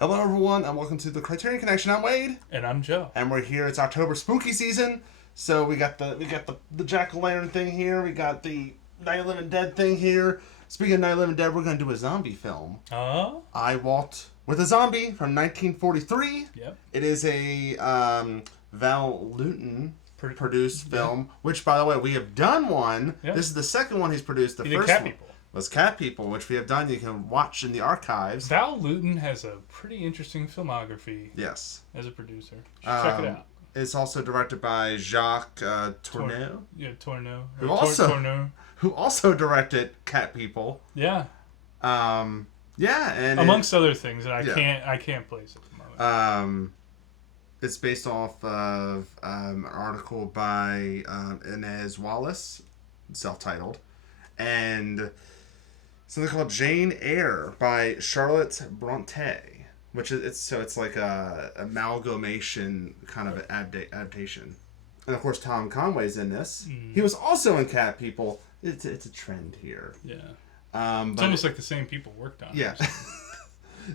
Hello, everyone, and welcome to the Criterion Connection. I'm Wade, And I'm Joe. and we're here. It's October spooky season, so we got the Jack o' Lantern thing here. We got the Night of the Living Dead thing here. Speaking of Night of the Living Dead, we're going to do a zombie film. Oh? I Walked with a Zombie from 1943. Yep. It is a Val Lewton produced Yeah. film, which, by the way, we have done one. Yeah. This is the second one he's produced. The He did first Cat one People. was Cat People, which we have done. You can watch in the archives. Val Lewton has a pretty interesting filmography Yes. as a producer. Check it out. It's also directed by Jacques Tourneur, Tourneur. Tourneur, who also directed Cat People. Yeah. And Amongst other things that yeah. I can't place at the moment. It's based off of an article by Inez Wallace, self-titled, and something called Jane Eyre by Charlotte Bronte, which is it's like a amalgamation kind of adaptation. And of course, Tom Conway's in this. He was also in Cat People. It's a trend here. Yeah. It's almost like the same people worked on it. Yeah.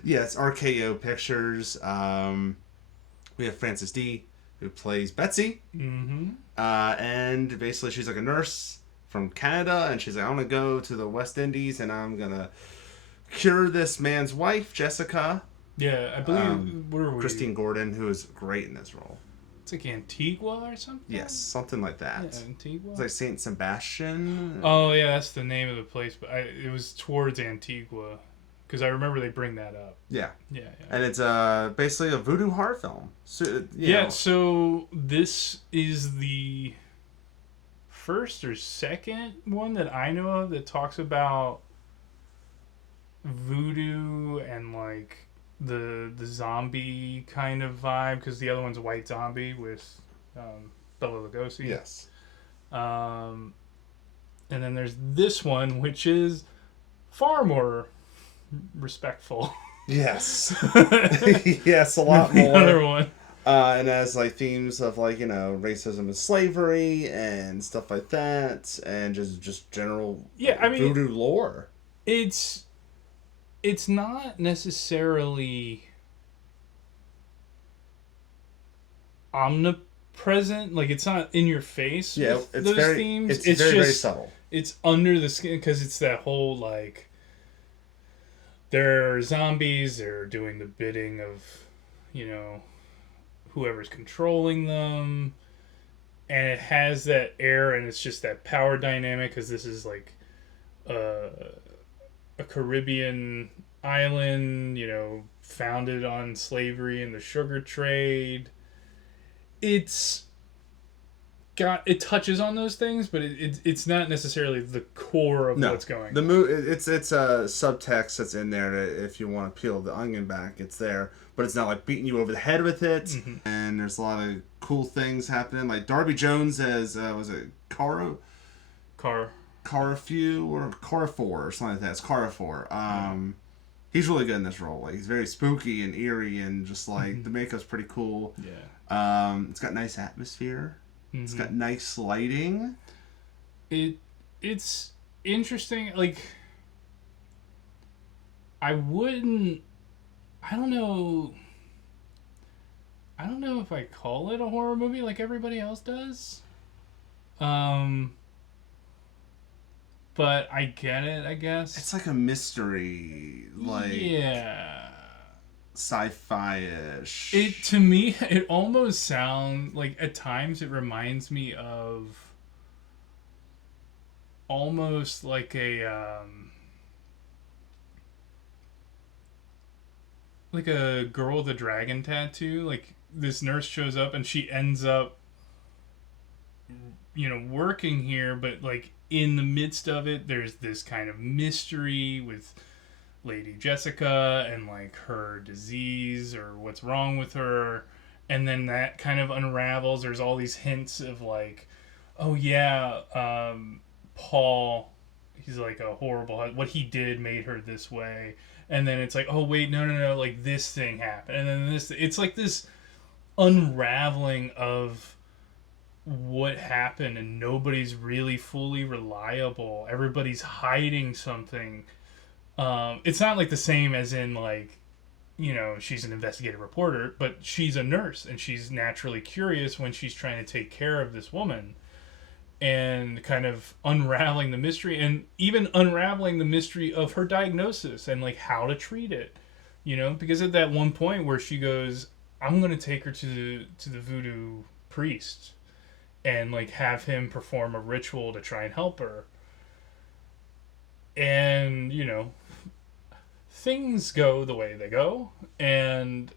Yeah, it's RKO Pictures. We have Frances D, who plays Betsy. Mm-hmm. And basically she's like a nurse from Canada, and she's like, I'm going to go to the West Indies, and I'm going to cure this man's wife, Jessica. Yeah, I believe... where are we? Christine Gordon, who is great in this role. It's like Antigua or something? Yes, something like that. Yeah, Antigua? It's like Saint Sebastian. Oh, yeah, that's the name of the place, but it was towards Antigua. Because I remember they bring that up. Yeah. Yeah. And it's basically a voodoo horror film. So, so this is the first or second one that I know of that talks about voodoo and like the zombie kind of vibe, because the other one's White Zombie with Bela Lugosi. Yes. And then there's this one, which is far more respectful. Yes. Yes, a lot more. The other one. And has like themes of like, racism and slavery and stuff like that, and just general voodoo lore. It's not necessarily omnipresent, like it's not in your face. Yeah, with it's those very themes. it's very, very subtle. It's under the skin, because it's that whole like they're zombies, they're doing the bidding of, whoever's controlling them, and it has that air, and it's just that power dynamic, because this is like a Caribbean island, founded on slavery and the sugar trade. It touches on those things, but it's not necessarily the core of what's going on. It's a subtext that's in there that if you want to peel the onion back, it's there, but it's not like beating you over the head with it. Mm-hmm. And there's a lot of cool things happening, like Darby Jones as was it Carafew or Carafor or something like that. It's Carafor. He's really good in this role. Like, he's very spooky and eerie, and just like the makeup's pretty cool. Yeah. It's got nice atmosphere. Mm-hmm. It's got nice lighting. It's interesting. Like, I don't know if I call it a horror movie like everybody else does. But I get it, I guess. It's like a mystery, like sci-fi-ish. To me, it almost sounds like, at times it reminds me of almost like a Girl with a Dragon tattoo. Like, this nurse shows up and she ends up working here, but like in the midst of it there's this kind of mystery with Lady Jessica and like her disease or what's wrong with her, and then that kind of unravels. There's all these hints of like, oh yeah, Paul, he's like a horrible, what he did made her this way, and then it's like, oh wait, no, like this thing happened, and then it's like this unraveling of what happened, and nobody's really fully reliable. Everybody's hiding something. It's not like the same as in like, you know, she's an investigative reporter, but she's a nurse and she's naturally curious when she's trying to take care of this woman and kind of unraveling the mystery and even unraveling the mystery of her diagnosis and like how to treat it, you know, because at that one point where she goes, I'm going to take her to the voodoo priest and like have him perform a ritual to try and help her. And, you know, things go the way they go, and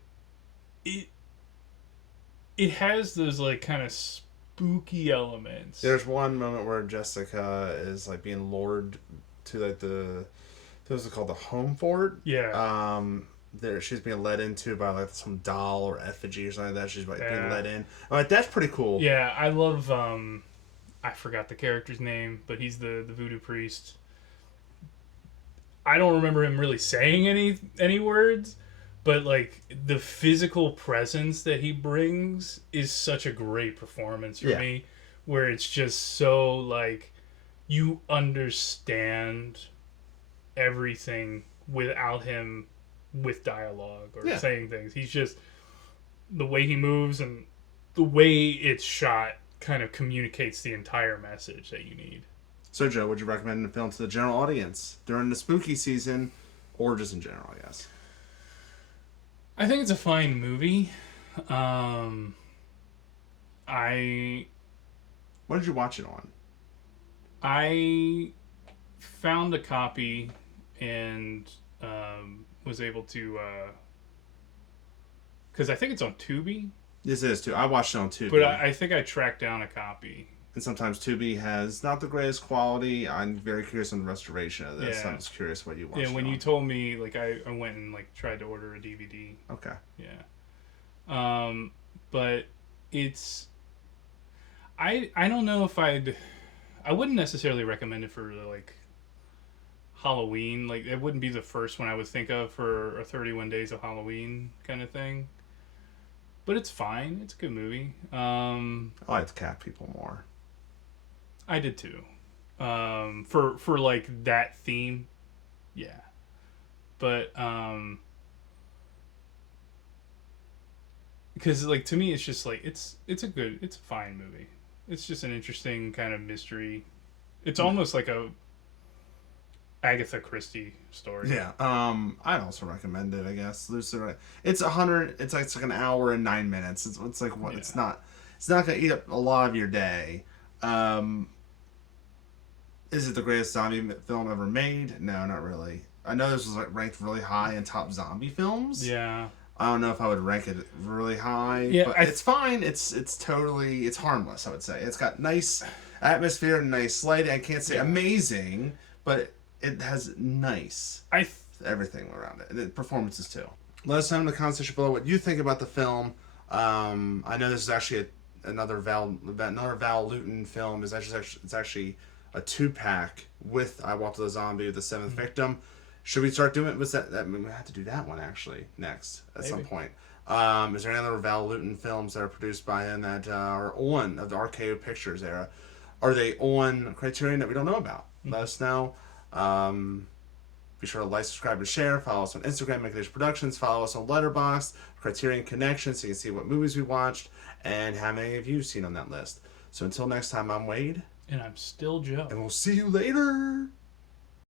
it has those like kind of spooky elements. There's one moment where Jessica is like being lured to like those are called the home fort. Yeah. There she's being led into by like some doll or effigy or something like that. She's like being led in. Like that's pretty cool. Yeah, I love I forgot the character's name, but he's the voodoo priest. I don't remember him really saying any words, but like the physical presence that he brings is such a great performance for me, where it's just so like you understand everything without him with dialogue or saying things. He's just the way he moves and the way it's shot kind of communicates the entire message that you need. So, Joe, would you recommend the film to the general audience during the spooky season, or just in general, I guess? I think it's a fine movie. What did you watch it on? I found a copy and was able to... Because I think it's on Tubi. This is, too. I watched it on Tubi. But I think I tracked down a copy. And sometimes Tubi has not the greatest quality. I'm very curious on the restoration of this. Yeah. I'm just curious what you watched. Yeah, when you told me, like, I went and, like, tried to order a DVD. Okay. Yeah. But it's... I don't know if I wouldn't necessarily recommend it for, like, Halloween. Like, it wouldn't be the first one I would think of for a 31 Days of Halloween kind of thing. But it's fine. It's a good movie. I like the cat people more. I did too. For like that theme, yeah. But because like to me, it's just like it's a fine movie. It's just an interesting kind of mystery. It's almost like a Agatha Christie story. Yeah. I'd also recommend it. I guess Lucid. It's 100. It's like an hour and 9 minutes. It's like what? Yeah. It's not gonna eat up a lot of your day. Is it the greatest zombie film ever made? No, not really. I know this was like ranked really high in top zombie films. Yeah. I don't know if I would rank it really high. Yeah, but it's fine. It's totally harmless. I would say it's got nice atmosphere, nice lighting. I can't say amazing, but it has nice everything around it. And the performances too. Let us know in the comment section below what you think about the film. I know this is actually another Val Lewton film. It's actually a 2-pack with I Walked with a Zombie, The Seventh Victim. Should we start doing it? We have to do that one actually next at some point. Is there any other Val Lewton films that are produced by him that are on of the RKO Pictures era? Are they on Criterion that we don't know about? Let us know. Be sure to like, subscribe, and share. Follow us on Instagram, Condish Productions. Follow us on Letterboxd, Criterion Connection, so you can see what movies we watched and how many of you have seen on that list. So until next time, I'm Wade. And I'm still Joe. And we'll see you later.